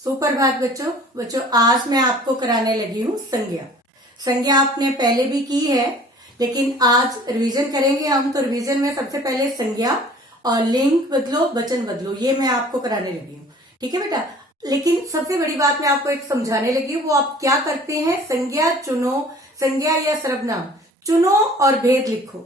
सुप्रभात बच्चों। बच्चों आज मैं आपको कराने लगी हूँ संज्ञा। संज्ञा आपने पहले भी की है, लेकिन आज रिवीजन करेंगे हम। तो रिवीजन में सबसे पहले संज्ञा और लिंग बदलो, वचन बदलो, ये मैं आपको कराने लगी हूँ। ठीक है बेटा। लेकिन सबसे बड़ी बात मैं आपको एक समझाने लगी हूँ, वो आप क्या करते हैं, संज्ञा चुनो, संज्ञा या सर्वनाम चुनो और भेद लिखो।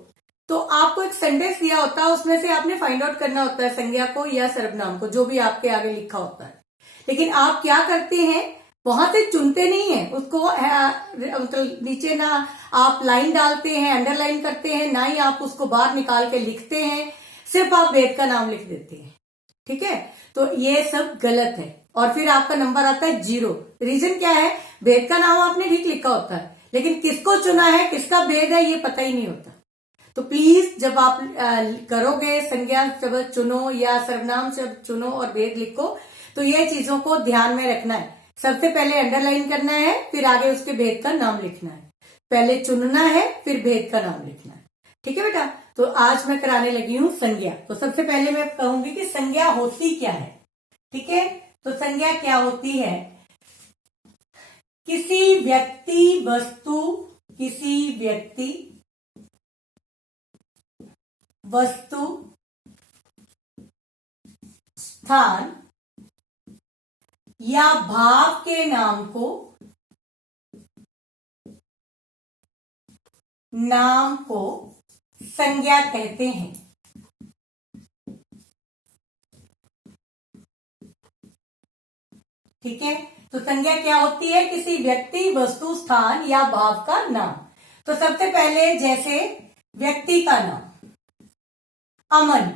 तो आपको एक सेंटेंस दिया होता है, उसमें से आपने फाइंड आउट करना होता है संज्ञा को या सर्वनाम को, जो भी आपके आगे लिखा होता है। लेकिन आप क्या करते हैं, वहां से चुनते नहीं है उसको, मतलब नीचे ना आप लाइन डालते हैं, अंडरलाइन करते हैं, ना ही आप उसको बाहर निकाल के लिखते हैं, सिर्फ आप वेद का नाम लिख देते हैं। ठीक है, तो ये सब गलत है और फिर आपका नंबर आता है 0। रीजन क्या है, वेद का नाम आपने ठीक लिखा होता है, लेकिन किसको चुना है, किसका भेद है, ये पता ही नहीं होता। तो प्लीज जब आप करोगे संज्ञा शब्द चुनो या सर्वनाम शब्द चुनो और भेद लिखो, तो ये चीजों को ध्यान में रखना है। सबसे पहले अंडरलाइन करना है, फिर आगे उसके भेद का नाम लिखना है। पहले चुनना है, फिर भेद का नाम लिखना है। ठीक है बेटा। तो आज मैं कराने लगी हूं संज्ञा। तो सबसे पहले मैं कहूंगी कि संज्ञा होती क्या है। ठीक है, तो संज्ञा क्या होती है, किसी व्यक्ति वस्तु स्थान या भाव के नाम को संज्ञा कहते हैं। ठीक है, तो संज्ञा क्या होती है, किसी व्यक्ति वस्तु स्थान या भाव का नाम। तो सबसे पहले जैसे व्यक्ति का नाम अमन,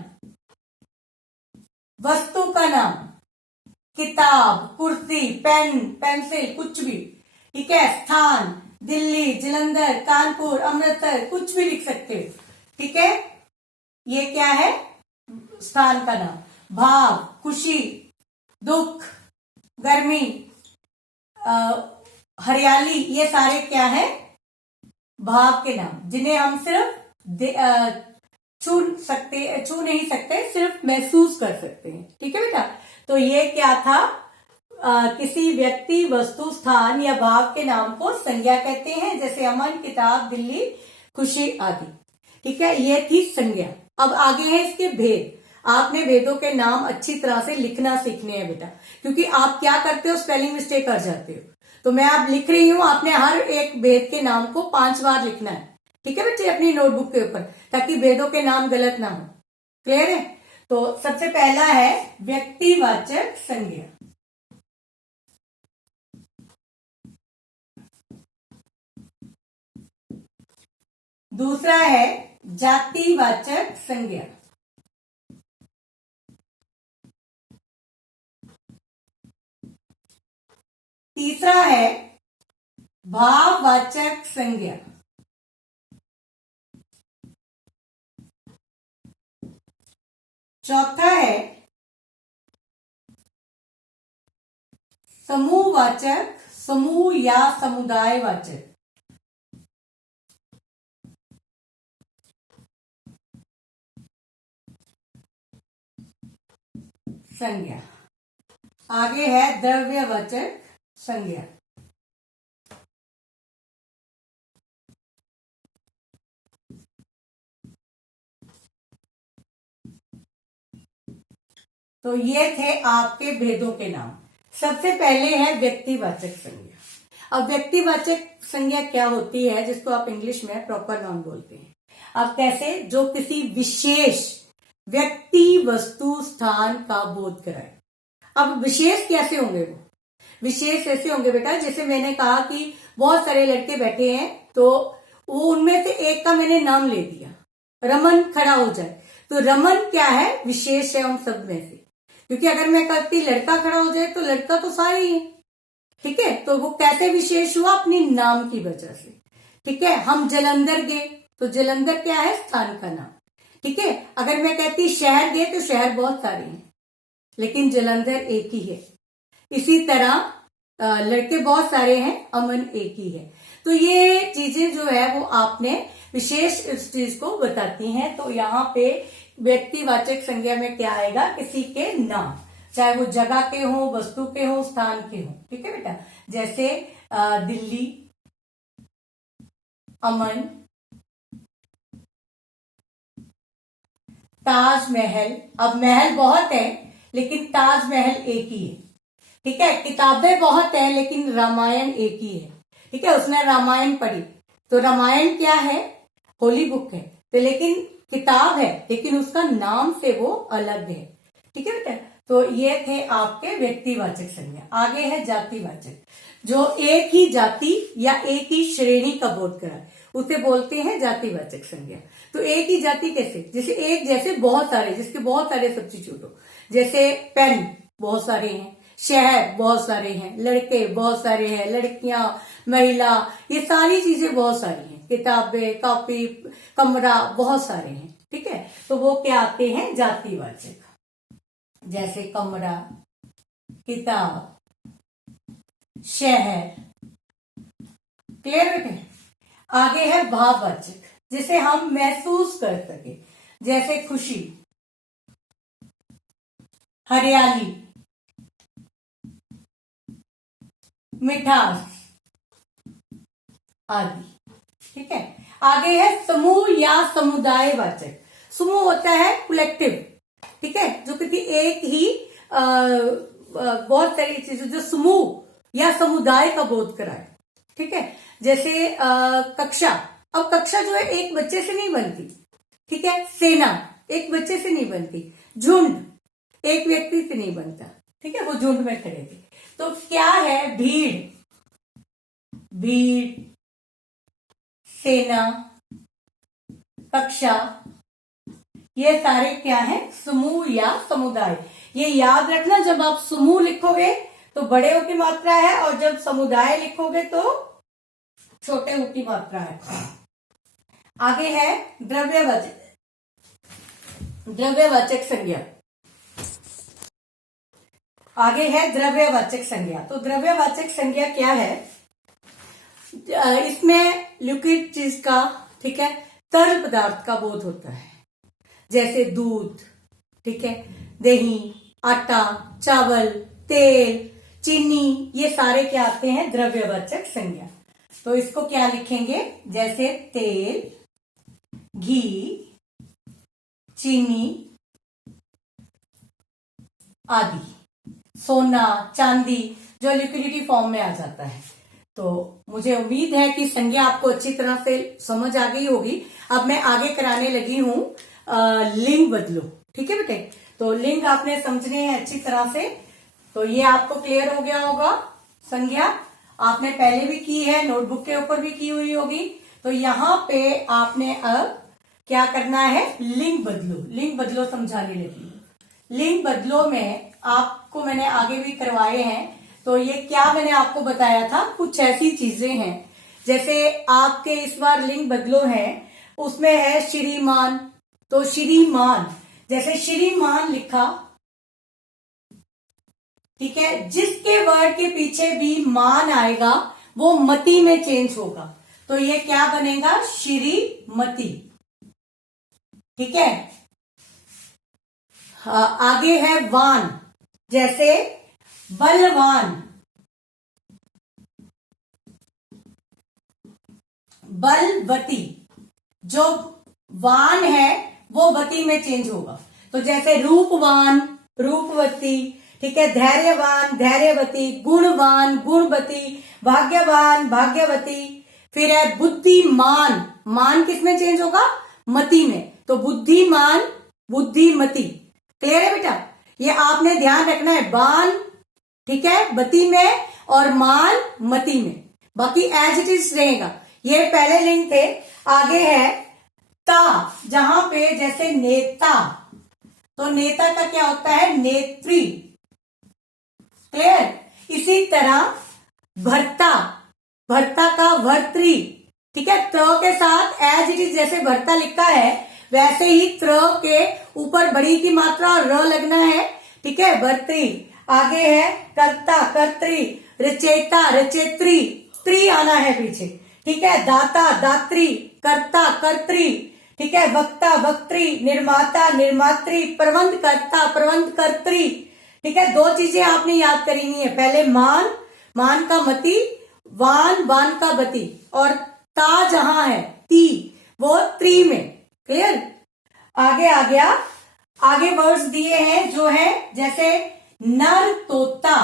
वस्तु का नाम किताब, कुर्सी, पेन, पेंसिल, कुछ भी। ठीक है, स्थान दिल्ली, जलंधर, कानपुर, अमृतसर, कुछ भी लिख सकते हो। ठीक है, ये क्या है, स्थान का नाम। भाव खुशी, दुख, गर्मी, हरियाली, ये सारे क्या है, भाव के नाम, जिन्हें हम सिर्फ छू नहीं सकते, सिर्फ महसूस कर सकते हैं। ठीक है बेटा। तो ये क्या था, किसी व्यक्ति वस्तु स्थान या भाव के नाम को संज्ञा कहते हैं, जैसे अमन, किताब, दिल्ली, खुशी आदि। ठीक है, ये थी संज्ञा। अब आगे है इसके भेद। आपने भेदों के नाम अच्छी तरह से लिखना सीखने हैं बेटा, क्योंकि आप क्या करते हो, स्पेलिंग मिस्टेक कर जाते हो। तो मैं आप लिख रही हूं, आपने हर एक भेद के नाम को 5 बार लिखना है। ठीक है बच्चे, अपनी नोटबुक के ऊपर, ताकि भेदों के नाम गलत ना हो। क्लियर है। तो सबसे पहला है व्यक्तिवाचक संज्ञा, दूसरा है जातिवाचक संज्ञा, तीसरा है भाववाचक संज्ञा, चौथा है समूहवाचक, समूह या समुदायवाचक संज्ञा। आगे है द्रव्यवाचक संज्ञा। तो ये थे आपके भेदों के नाम। सबसे पहले है व्यक्तिवाचक संज्ञा। अब व्यक्तिवाचक संज्ञा क्या होती है, जिसको आप इंग्लिश में प्रॉपर नाउन बोलते हैं। अब कैसे, जो किसी विशेष व्यक्ति वस्तु स्थान का बोध कराए। अब विशेष कैसे होंगे, वो विशेष ऐसे होंगे बेटा, जैसे मैंने कहा कि बहुत सारे लड़के बैठे हैं, तो वो उनमें से एक का मैंने नाम ले दिया, रमन खड़ा हो जाए, तो रमन क्या है, विशेष है उन सब में से। क्योंकि अगर मैं कहती लड़का खड़ा हो जाए, तो लड़का तो सारे ही है। ठीक है, तो वो कैसे विशेष हुआ, अपनी नाम की वजह से। ठीक है, हम जलंधर गए, तो जलंधर क्या है, स्थान का नाम। ठीक है, अगर मैं कहती शहर गए, तो शहर बहुत सारे हैं, लेकिन जलंधर एक ही है। इसी तरह लड़के बहुत सारे हैं, अमन एक ही है। तो ये चीजें जो है वो आपने विशेष इस चीज को बताती हैं। तो यहाँ पे व्यक्तिवाचक संज्ञा में क्या आएगा, किसी के नाम। चाहे वो जगह के हो, वस्तु के हो, स्थान के हो। ठीक है बेटा, जैसे दिल्ली, अमन, ताजमहल। अब महल बहुत है लेकिन ताजमहल एक ही है। ठीक है, किताबें बहुत है लेकिन रामायण एक ही है। ठीक है, उसने रामायण पढ़ी तो रामायण क्या है, होली बुक है, तो लेकिन किताब है लेकिन उसका नाम से वो अलग है। ठीक है बेटा, तो ये थे आपके व्यक्तिवाचक संज्ञा। आगे है जातिवाचक, जो एक ही जाति या एक ही श्रेणी का बोध कराए उसे बोलते हैं जातिवाचक संज्ञा। तो एक ही जाति कैसे, जैसे एक जैसे बहुत सारे, जिसके बहुत सारे सब्स्टिट्यूट हो, जैसे पेन बहुत सारे हैं, शहर बहुत सारे हैं, लड़के बहुत सारे हैं, लड़कियां, महिला, ये सारी चीजें बहुत सारी हैं, किताबें, कॉपी, कमरा, बहुत सारे हैं। ठीक है, तो वो क्या आते हैं, जातिवाचक, जैसे कमरा, किताब, शहर। क्लियर बेटे। आगे है भाववाचक, जिसे हम महसूस कर सके, जैसे खुशी, हरियाली, मिठास आदि। ठीक है, आगे है समूह या समुदाय वाचक। समूह होता है कलेक्टिव, ठीक है, जो किसी एक ही बहुत सारी चीजें, जो समूह या समुदाय का बोध कराए। ठीक है, जैसे कक्षा। अब कक्षा जो है एक बच्चे से नहीं बनती। ठीक है, सेना एक बच्चे से नहीं बनती, झुंड एक व्यक्ति से नहीं बनता। ठीक है, वो झुंड में खड़े थे। तो क्या है, भीड़, भीड़, सेना, कक्षा, ये सारे क्या है, समूह या समुदाय। ये याद रखना, जब आप समूह लिखोगे तो बड़े ओ की मात्रा है और जब समुदाय लिखोगे तो छोटे ओ की मात्रा है। आगे है द्रव्यवाचक, द्रव्यवाचक संज्ञा। आगे है द्रव्यवाचक संज्ञा। तो द्रव्यवाचक संज्ञा क्या है, इसमें लिक्विड चीज का, ठीक है, तरल पदार्थ का बोध होता है, जैसे दूध, ठीक है, दही, आटा, चावल, तेल, चीनी, ये सारे क्या आते हैं, द्रव्यवाचक संज्ञा। तो इसको क्या लिखेंगे, जैसे तेल, घी, चीनी आदि, सोना, चांदी, जो लिक्विडिटी फॉर्म में आ जाता है। तो मुझे उम्मीद है कि संज्ञा आपको अच्छी तरह से समझ आ गई होगी। अब मैं आगे कराने लगी हूं लिंग बदलो। ठीक है बेटे, तो लिंग आपने समझने हैं अच्छी तरह से। तो ये आपको क्लियर हो गया होगा। संज्ञा आपने पहले भी की है, नोटबुक के ऊपर भी की हुई होगी। तो यहाँ पे आपने अब क्या करना है, लिंग बदलो। लिंग बदलो समझाने लगी। लिंग बदलो में आपको मैंने आगे भी करवाए हैं। तो ये क्या मैंने आपको बताया था, कुछ ऐसी चीजें हैं, जैसे आपके इस बार लिंग बदलो है, उसमें है श्रीमान। तो श्रीमान, जैसे श्रीमान लिखा, ठीक है, जिसके वर्ड के पीछे भी मान आएगा वो मति में चेंज होगा। तो ये क्या बनेगा, श्रीमती। ठीक है, आगे है वान, जैसे बलवान, बलवती। जो वान है वो वती में चेंज होगा। तो जैसे रूपवान, रूपवती, ठीक है, धैर्यवान, धैर्यवती, गुणवान, गुणवती, भाग्यवान, भाग्यवती। फिर है बुद्धिमान, मान किस में चेंज होगा, मति में। तो बुद्धिमान, बुद्धिमती। क्लियर है बेटा, ये आपने ध्यान रखना है। बान, ठीक है, बती में, और मान मति में, बाकी एज इट इज रहेगा। ये पहले लिंग थे। आगे है ता, जहां पे जैसे नेता, तो नेता का क्या होता है, नेत्री। क्लियर। इसी तरह भर्ता, भर्ता का भर्त्री। ठीक है, त्र के साथ एज इट इज जैसे भर्ता लिखा है वैसे ही त्र के ऊपर बड़ी की मात्रा और र लगना है। ठीक है, भर्त्री। आगे है कर्ता, कर्त्री, रचयिता, रचयित्री, स्त्री आना है पीछे। ठीक है, दाता, दात्री, कर्ता, कर्त्री। ठीक है, वक्ता, वक्त्री, निर्माता, निर्मात्री, प्रबंध कर्ता, प्रबंध कर्त्री। ठीक है, दो चीजें आपने याद करनी है, पहले मान, मान का मति, वान, वान का बती, और ता जहां है ती वो त्री में। क्लियर? आगे आ गया, आगे वर्ड्स दिए हैं जो है जैसे नर तोता,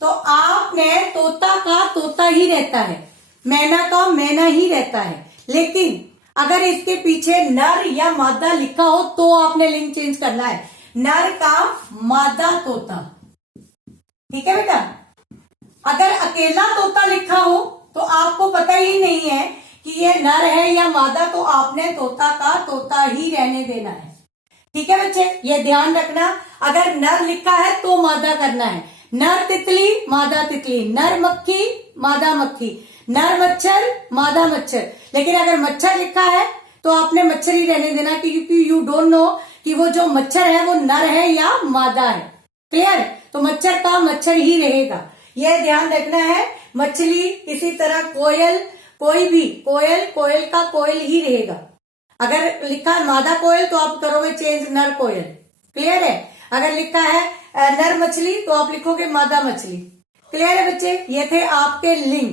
तो आपने तोता का तोता ही रहता है, मैना का मैना ही रहता है, लेकिन अगर इसके पीछे नर या मादा लिखा हो तो आपने लिंग चेंज करना है, नर का मादा तोता। ठीक है बेटा? अगर अकेला तोता लिखा हो तो आपको पता ही नहीं है कि ये नर है या मादा, तो आपने तोता का तोता ही रहने देना है। ठीक है बच्चे, ये ध्यान रखना, अगर नर लिखा है तो मादा करना है, नर तितली मादा तितली, नर मक्खी मादा मक्खी, नर मच्छर मादा मच्छर। लेकिन अगर मच्छर लिखा है तो आपने मच्छर ही रहने देना, क्योंकि यू डोंट नो कि वो जो मच्छर है वो नर है या मादा है। क्लियर? तो मच्छर का मच्छर ही रहेगा, यह ध्यान रखना है। मछली, इसी तरह कोयल, कोई भी कोयल, कोयल का कोयल ही रहेगा। अगर लिखा है मादा कोयल तो आप करोगे चेंज नर कोयल। क्लियर है? अगर लिखा है नर मछली तो आप लिखोगे मादा मछली। क्लियर है बच्चे? ये थे आपके लिंग।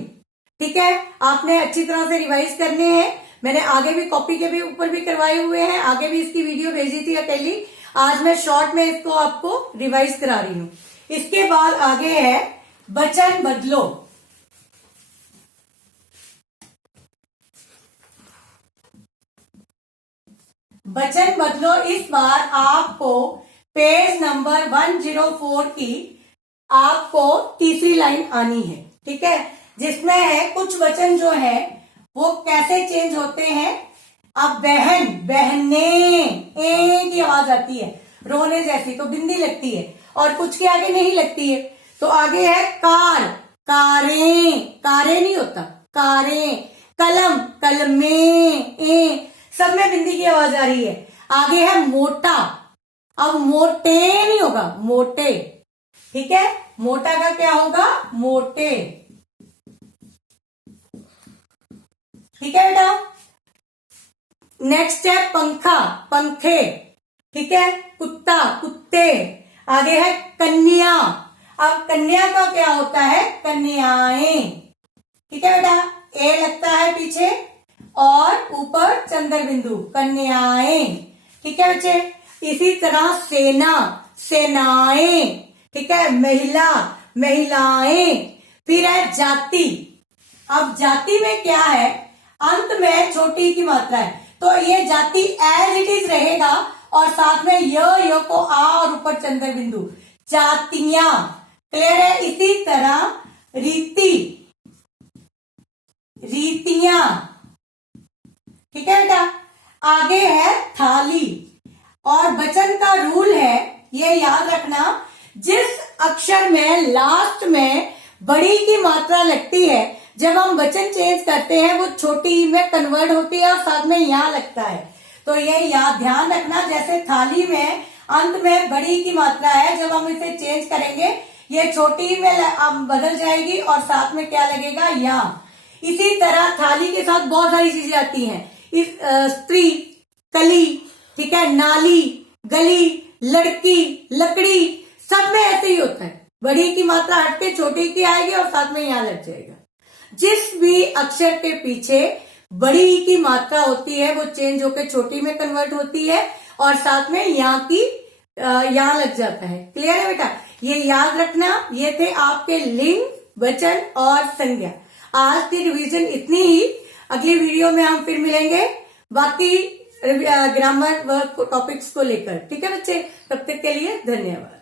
ठीक है, आपने अच्छी तरह से रिवाइज करने हैं, मैंने आगे भी कॉपी के भी ऊपर भी करवाए हुए हैं, आगे भी इसकी वीडियो भेजी थी अकेली, आज मैं शॉर्ट में इसको आपको रिवाइज करा रही हूं। इसके बाद आगे है वचन बदलो। वचन बदलो, इस बार आपको पेज नंबर 104 की आपको तीसरी लाइन आनी है। ठीक है, जिसमें है कुछ वचन जो है वो कैसे चेंज होते हैं। अब बहन, बहने, ए की आवाज आती है, रोने जैसी, तो बिंदी लगती है, और कुछ के आगे नहीं लगती है। तो आगे है कार, कारें, कारे नहीं होता, कारें, कलम, कलमे, ए, सब में बिंदी की आवाज आ रही है। आगे है मोटा, अब मोटे नहीं होगा, मोटे। ठीक है, मोटा का क्या होगा, मोटे। ठीक है बेटा? नेक्स्ट है पंखा, पंखे। ठीक है, कुत्ता, कुत्ते। आगे है कन्या, अब कन्या का क्या होता है, कन्याएं। ठीक है बेटा? ए लगता है पीछे और ऊपर चंद्र बिंदु, कन्याएं। ठीक है बच्चे? इसी तरह सेना, सेनाएं। ठीक है, महिला, महिलाएं। फिर है जाति, अब जाति में क्या है, अंत में छोटी की मात्रा है, तो ये जाति एज इट इज रहेगा, और साथ में य को आ और ऊपर चंद्र बिंदु, जातियां। क्लियर है? इसी तरह रीति, रीतियां। ठीक है बेटा? आगे है थाली, और वचन का रूल है, ये याद रखना, जिस अक्षर में लास्ट में बड़ी की मात्रा लगती है, जब हम वचन चेंज करते हैं वो छोटी में कन्वर्ट होती है और साथ में यहां लगता है। तो ये याद ध्यान रखना, जैसे थाली में अंत में बड़ी की मात्रा है, जब हम इसे चेंज करेंगे ये छोटी में अब बदल जाएगी और साथ में क्या लगेगा, यहाँ। इसी तरह थाली के साथ बहुत सारी चीजें आती हैं, इस स्त्री, कली, ठीक है, नाली, गली, लड़की, लकड़ी, सब में ऐसे ही होता है, बड़ी की मात्रा हटके छोटी की आएगी और साथ में यहाँ लग जाएगा। जिस भी अक्षर के पीछे बड़ी की मात्रा होती है वो चेंज होकर छोटी में कन्वर्ट होती है और साथ में यहाँ की यहाँ लग जाता है। क्लियर है बेटा? ये याद रखना। ये थे आपके लिंग, वचन और संज्ञा। आज की रिवीजन इतनी ही, अगली वीडियो में हम फिर मिलेंगे बाकी ग्रामर व टॉपिक्स को लेकर। ठीक है बच्चे? तब तक के लिए धन्यवाद।